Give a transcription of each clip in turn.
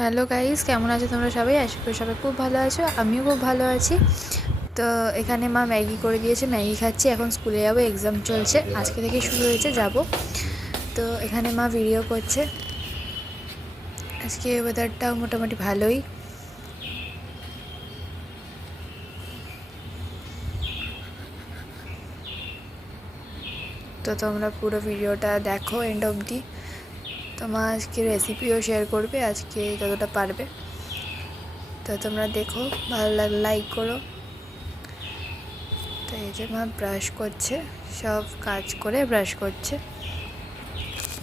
Hello guys, কেমন আছো তোমরা সবাই? আশা করি সবাই খুব ভালো আছো। আমিও খুব ভালো আছি। তো এখানে মা ম্যাগি করে দিয়েছে, ম্যাগি খাচ্ছি। এখন স্কুলে যাবো, এক্সাম চলছে, আজকে থেকে শুরু হয়েছে, যাব। তো এখানে মা ভিডিও করছে। আজকে ওয়েদারটাও মোটামুটি ভালোই। তো তোমরা পুরো ভিডিওটা দেখো এন্ড অবধি। তোমার আজকে রেসিপিও শেয়ার করবে আজকে যতটা পারবে। তো তোমরা দেখো, ভালো লাগলে লাইক করো। তো এই যে মা ব্রাশ করছে, সব কাজ করে ব্রাশ করছে।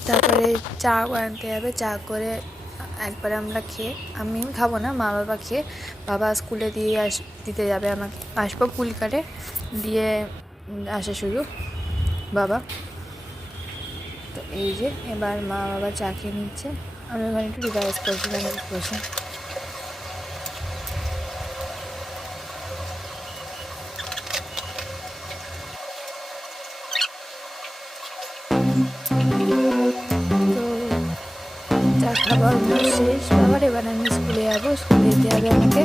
তারপরে চা আনতে যাবে, চা করে একবারে আমরা খেয়ে, আমি খাবো না, মা বাবা খেয়ে বাবা স্কুলে দিতে যাবে আমাকে। আসবো কুলকারে দিয়ে আসা শুরু বাবা। তো এই যে এবার মা বাবা চা খেয়ে নিচ্ছে, আমি ওখানে একটু রিভাইজ করছিলাম বসে। চা খাবার শেষ বাবার, এবার আমি স্কুলে যাবো, স্কুলে যেতে হবে আমাকে।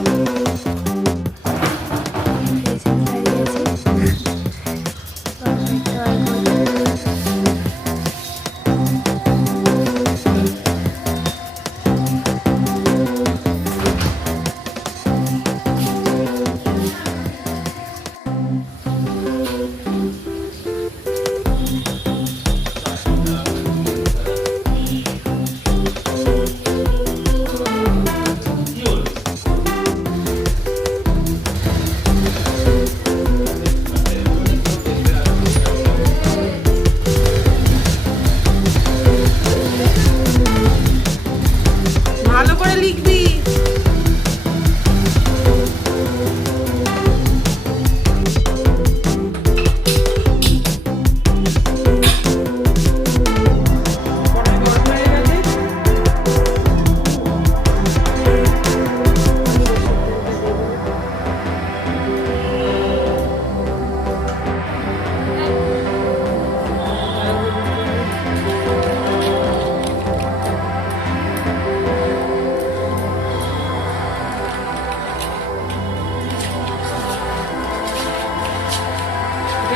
ভালো করে লিখবি।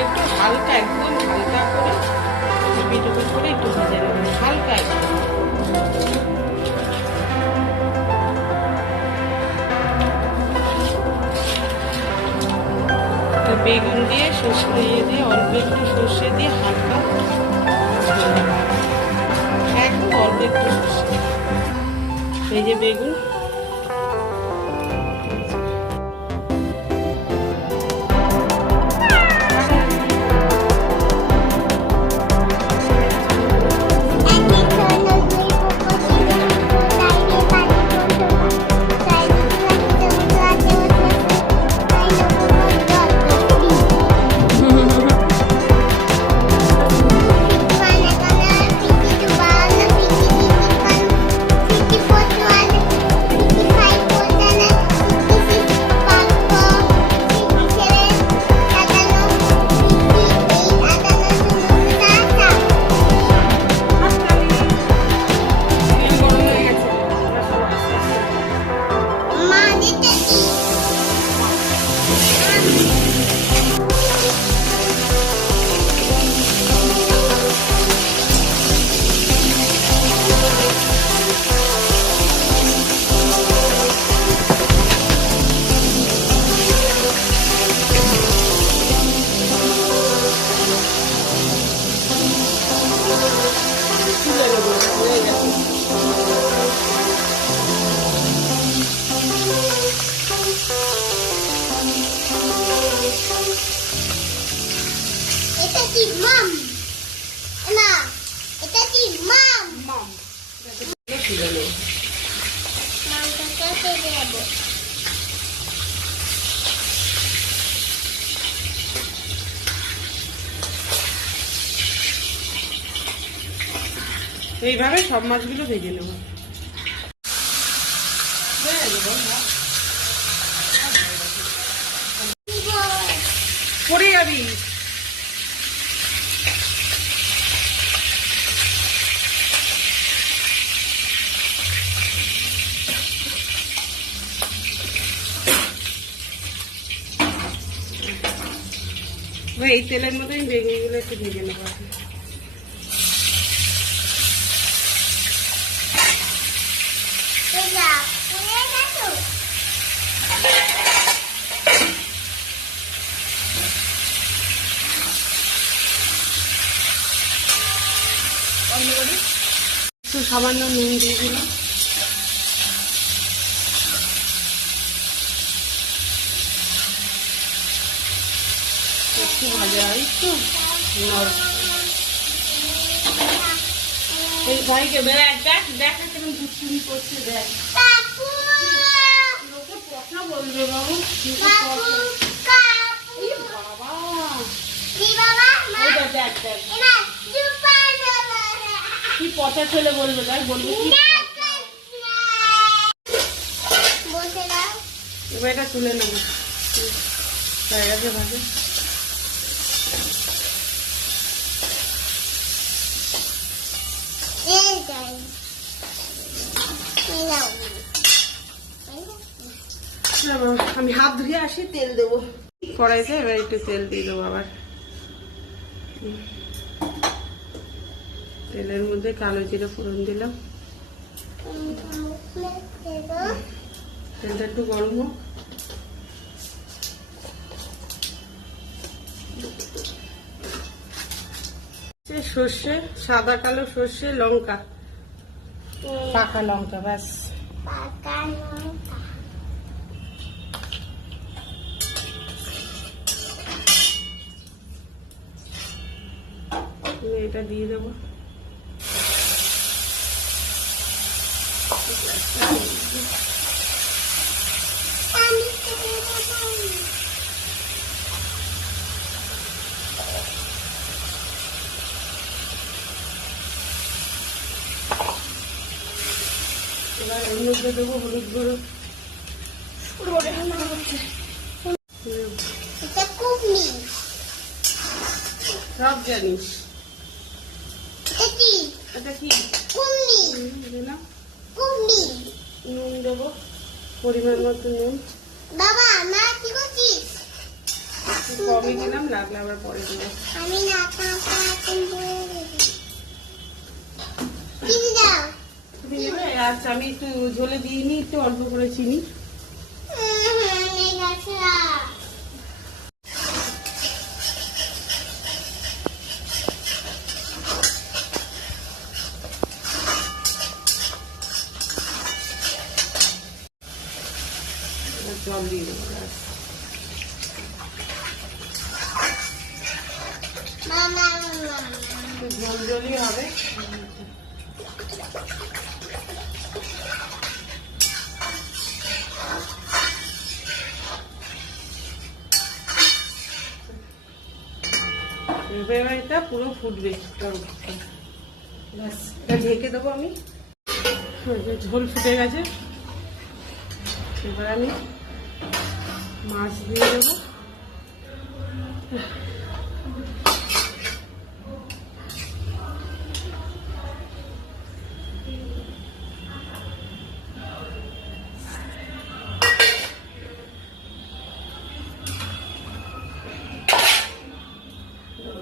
একটু হালকা, একদম হালকা করে টিপে করে একটু ভেজে নেবেন, হালকা একদম। বেগুন দিয়ে সর্ষে দিয়ে অল্প একটু সর্ষে দিয়ে হালকা, একদম অল্প একটু সর্ষে। এই যে বেগুন, এটা কি মাম? না, এটা কি মাম? মামটা কেটে দেব। এইভাবে সব মাছগুলো ভেজে নেব। পড়ে যাবি। এই তেলের মধ্যেই বেগুনগুলো একটু ভেজে নেবো। এটা পুড়ে গেছো? একটু সামান্য নুন দিয়ে দিলাম। একটু ভাজা একটু নরম। এই ভাইকে দেখ দেখ দেখ কেমন দুষ্টুমি করছে দেখ। কাকু লোকে কথা বলবে বাবু। কাকু কাকু এই বাবা কি বাবা মা ওই দেখ দেখ দেখ এনা সুপার বাবা কি পচা ছেলে বলবে দেখ বলবে কি। বসে দাও এবার এটা তুলে নেবো। হয়ে গেছে ভাজা। এই যাই এই নাও না বাবা, আমি হাত ধুয়ে আসি তেল দেবো কড়াইতে। এবার একটু তেল দিয়ে দেবো আবার। তেলের মধ্যে কালো জিরে ফোড়ন দিলাম। তেলটা একটু গরম হোক। সর্ষে, সাদা কালো সর্ষে, লঙ্কা, পাকা লঙ্কা, ব্যাস। পাকা লঙ্কা এটা দিয়ে দেবো। আমি তো দেবো এবার এর মধ্যে দেবো হলুদ গুঁড়ো। এটা কুবনি সব জানিস। এটা কি এটা কি কুবনি দিলাম। কুবনি নুন দেবো পরিমাণ মতো নুন। বাবা মা কি করছিস একটু কমই দিলাম, লাগলে আবার পরে দেবো। আমি না কাঁচা এখন বলে দেবো চিনি দাও আচ্ছা আমি একটু ঝোলে দিইনি, একটু অল্প করে চিনি। আমি গেছে জল দিয়ে দেবো ব্যাস। মামা একটু ঝোল ঝোলই হবে। এবার এটা পুরো ফুটবে। ব্যাস এটা ঢেকে দেবো আমি। ঝোল ফুটে গেছে। এবার আমি মাছ দিয়ে দেবো।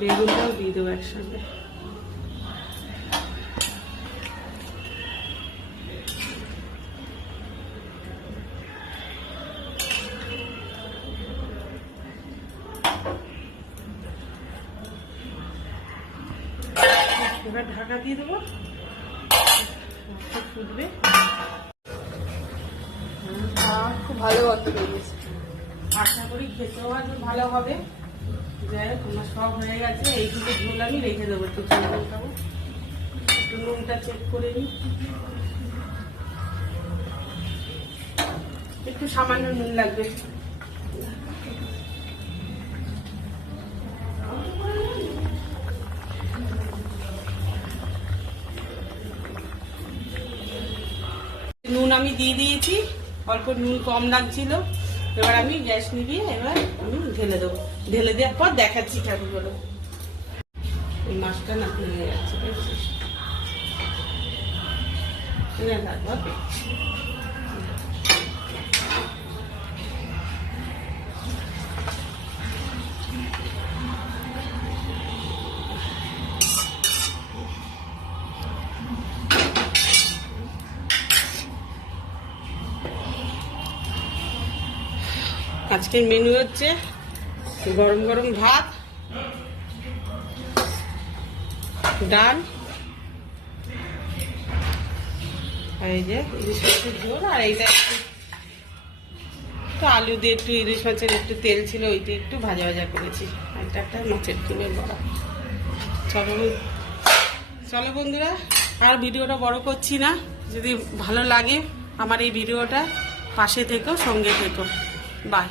বেগুনটাও দিয়ে দেবো একসঙ্গে। এবার ঢাকা দিয়ে দেবো, ফুটবে। খুব ভালো গন্ধ বেরিয়েছে। আশা করি খেতেও আজ ভালো হবে। যাই হোক আমার সব হয়ে গেছে। এইটুকু ঝোল আমি রেখে দেবো। একটু ঝোল খাবো, একটু নুনটা চেক করে নিই। একটু সামান্য নুন লাগবে। নুন আমি দিয়ে দিয়েছি, অল্প নুন কম লাগছিল। এবার আমি গ্যাস নিভিয়ে এবার আমি ঢেলে দেবো। ঢেলে দেওয়ার পর দেখাচ্ছি কেমন হলো। এই মাছটা না হয়ে যাচ্ছে, দেখছিস? আজকের মেনু হচ্ছে গরম গরম ভাত, ডাল, আর এই যে ইলিশ মাছের ঝোল, আর এইটা একটু আলু দিয়ে একটু ইলিশ মাছের একটু তেল ছিল ওইটা একটু ভাজা ভাজা করেছি, আর এটা একটা মাছের ডিমের বড়া। চলো বন্ধুরা, আর ভিডিওটা বড় করছি না। যদি ভালো লাগে আমার এই ভিডিওটা, পাশে থেকো, সঙ্গে থেকো। বাই।